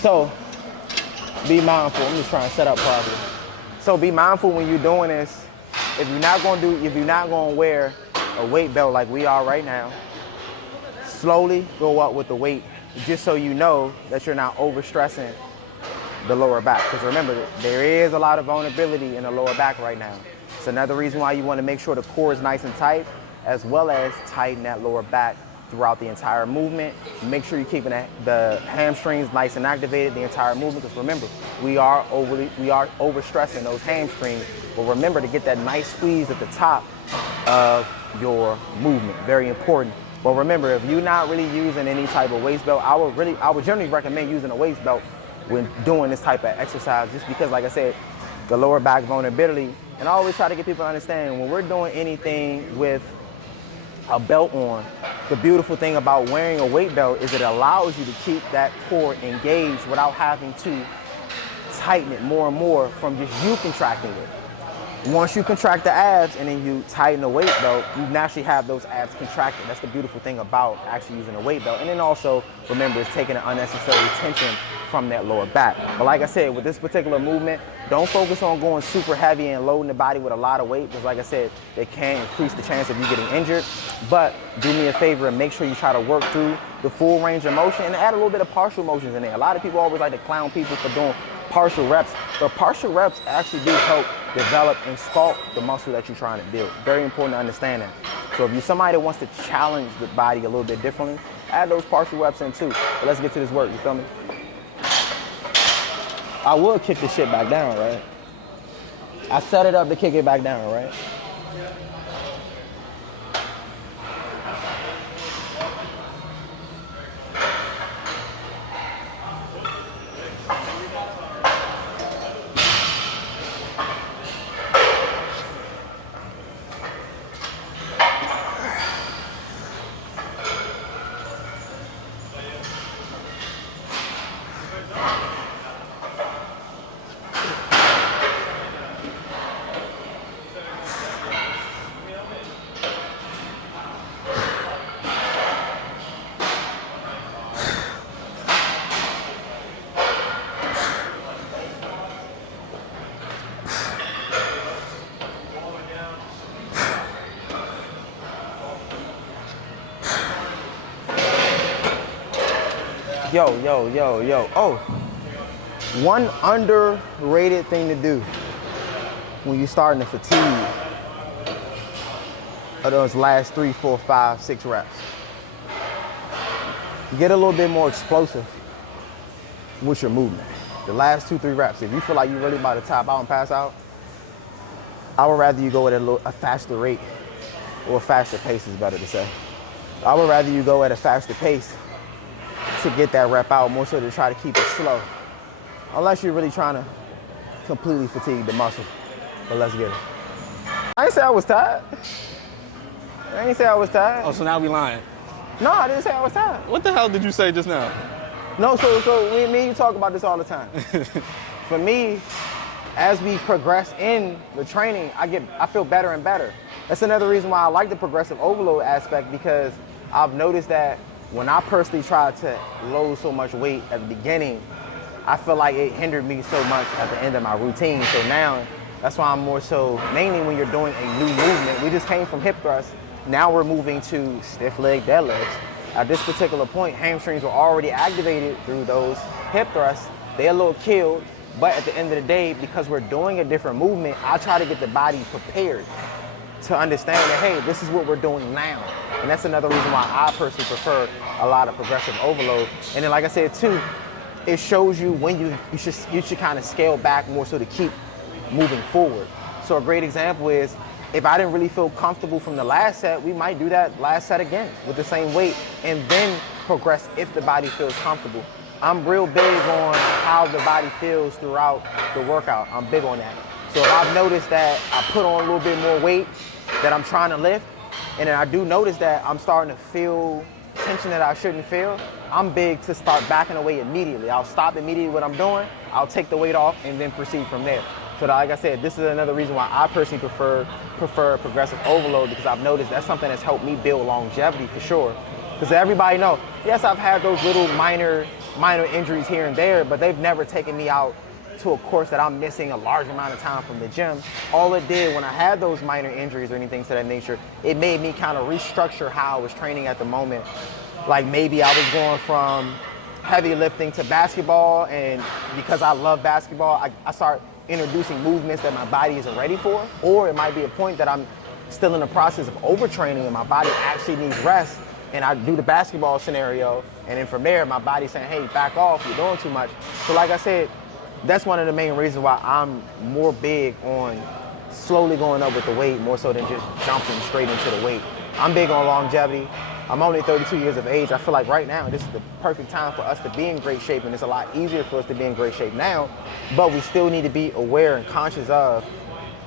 So be mindful. I'm just trying to set up properly. So be mindful when you're doing this. If you're not going to wear a weight belt like we are right now, slowly go up with the weight, just so you know that you're not overstressing the lower back. Because remember, there is a lot of vulnerability in the lower back right now. It's another reason why you want to make sure the core is nice and tight, as well as tighten that lower back throughout the entire movement. Make sure you're keeping the hamstrings nice and activated the entire movement, because remember, we are overstressing those hamstrings. But remember to get that nice squeeze at the top of your movement. Very important. But remember, if you're not really using any type of waist belt, I would generally recommend using a waist belt when doing this type of exercise, just because, like I said, the lower back vulnerability. And I always try to get people to understand, when we're doing anything with a belt on, the beautiful thing about wearing a weight belt is it allows you to keep that core engaged without having to tighten it more and more from just you contracting it. Once you contract the abs and then you tighten the weight belt, you naturally have those abs contracted. That's the beautiful thing about actually using a weight belt. And then also, remember, it's taking an unnecessary tension from that lower back. But like I said, with this particular movement, don't focus on going super heavy and loading the body with a lot of weight, because like I said, it can increase the chance of you getting injured. But do me a favor and make sure you try to work through the full range of motion and add a little bit of partial motions in there. A lot of people always like to clown people for doing partial reps, but partial reps actually do help develop and sculpt the muscle that you're trying to build. Very important to understand that. So if you're somebody that wants to challenge the body a little bit differently, add those partial reps in too. But let's get to this work, you feel me? I would kick this shit back down, right? I set it up to kick it back down, right? Yo. Oh, one underrated thing to do when you're starting to fatigue are those last 3, 4, 5, 6 reps. Get a little bit more explosive with your movement. The last 2, 3 reps, if you feel like you're really about to tap out and pass out, I would rather you go at a faster rate, or a faster pace is better to say. I would rather you go at a faster pace to get that rep out, more so to try to keep it slow. Unless you're really trying to completely fatigue the muscle. But let's get it. I didn't say I was tired. Oh, so now we lying. No, I didn't say I was tired. What the hell did you say just now? No, so me and you talk about this all the time. For me, as we progress in the training, I feel better and better. That's another reason why I like the progressive overload aspect, because I've noticed that when I personally tried to load so much weight at the beginning, I feel like it hindered me so much at the end of my routine. So now, that's why I'm more so, mainly when you're doing a new movement, we just came from hip thrusts, now we're moving to stiff leg deadlifts. At this particular point, hamstrings were already activated through those hip thrusts. They're a little killed, but at the end of the day, because we're doing a different movement, I try to get the body prepared to understand that, hey, this is what we're doing now. And that's another reason why I personally prefer a lot of progressive overload. And then, like I said too, it shows you when you should kind of scale back more so to keep moving forward. So a great example is, if I didn't really feel comfortable from the last set, we might do that last set again with the same weight and then progress if the body feels comfortable. I'm real big on how the body feels throughout the workout. I'm big on that. So if I've noticed that I put on a little bit more weight that I'm trying to lift, and then I do notice that I'm starting to feel tension that I shouldn't feel, I'm big to start backing away immediately. I'll stop immediately what I'm doing, I'll take the weight off, and then proceed from there. So that, like I said, this is another reason why I personally prefer progressive overload, because I've noticed that's something that's helped me build longevity for sure. Because everybody knows, yes, I've had those little minor minor injuries here and there, but they've never taken me out to a course that I'm missing a large amount of time from the gym. All it did when I had those minor injuries or anything to that nature, it made me kind of restructure how I was training at the moment. Like maybe I was going from heavy lifting to basketball, and because I love basketball, I start introducing movements that my body isn't ready for. Or it might be a point that I'm still in the process of overtraining and my body actually needs rest, and I do the basketball scenario, and then from there my body's saying, hey, back off, you're doing too much. So like I said, that's one of the main reasons why I'm more big on slowly going up with the weight more so than just jumping straight into the weight. I'm big on longevity. I'm only 32 years of age. I feel like right now this is the perfect time for us to be in great shape, and it's a lot easier for us to be in great shape now, but we still need to be aware and conscious of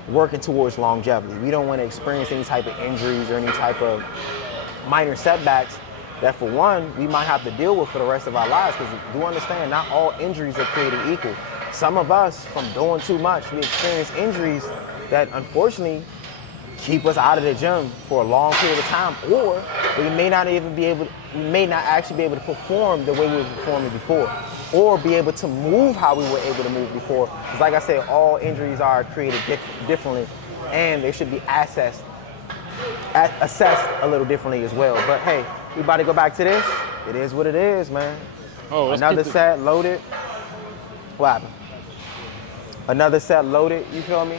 working towards longevity. We don't want to experience any type of injuries or any type of minor setbacks that, for one, we might have to deal with for the rest of our lives, because do understand, not all injuries are created equal. Some of us, from doing too much, we experience injuries that unfortunately keep us out of the gym for a long period of time, or we may not actually be able to perform the way we were performing before, or be able to move how we were able to move before. Because like I said, all injuries are created differently, and they should be assessed a little differently as well. But hey, we about to go back to this. It is what it is, man. Oh, another set loaded. What happened? Another set loaded, you feel me?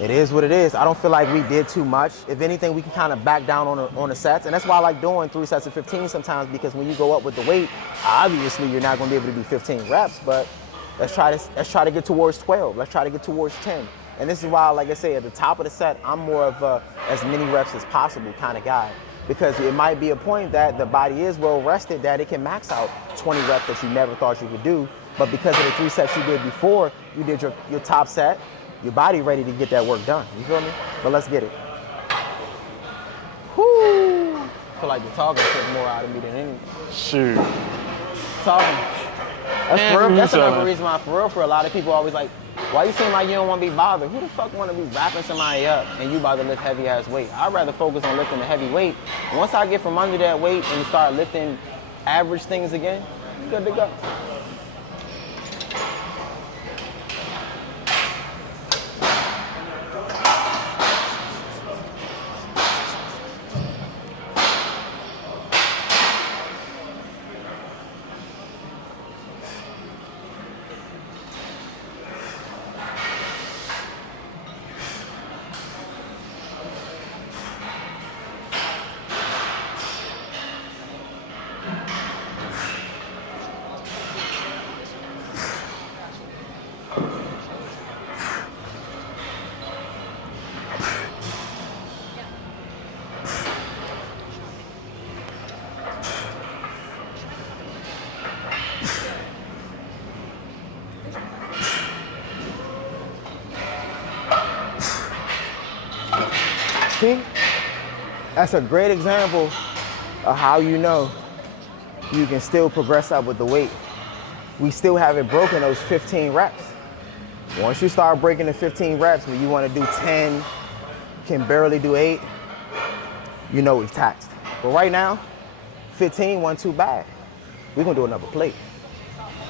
It is what it is. I don't feel like we did too much. If anything, we can kind of back down on the sets. And that's why I like doing 3 sets of 15 sometimes, because when you go up with the weight, obviously you're not gonna be able to do 15 reps, but let's try to get towards 12. Let's try to get towards 10. And this is why, like I say, at the top of the set, I'm more of a as many reps as possible kind of guy, because it might be a point that the body is well rested, that it can max out 20 reps that you never thought you could do. But because of the 3 sets you did before, you did your top set, your body ready to get that work done. You feel me? But let's get it. Whoo! I feel like the talking took more out of me than anything. Shoot. Talking. That's another reason why, for a lot of people always like, why you seem like you don't want to be bothered? Who the fuck want to be wrapping somebody up and you about to lift heavy ass weight? I'd rather focus on lifting the heavy weight. Once I get from under that weight and start lifting average things again, I'm good to go. See, that's a great example of how you know you can still progress up with the weight. We still haven't broken those 15 reps. Once you start breaking the 15 reps, when you want to do 10, can barely do 8, you know we've taxed. But right now, 15 wasn't too bad. We're gonna do another plate.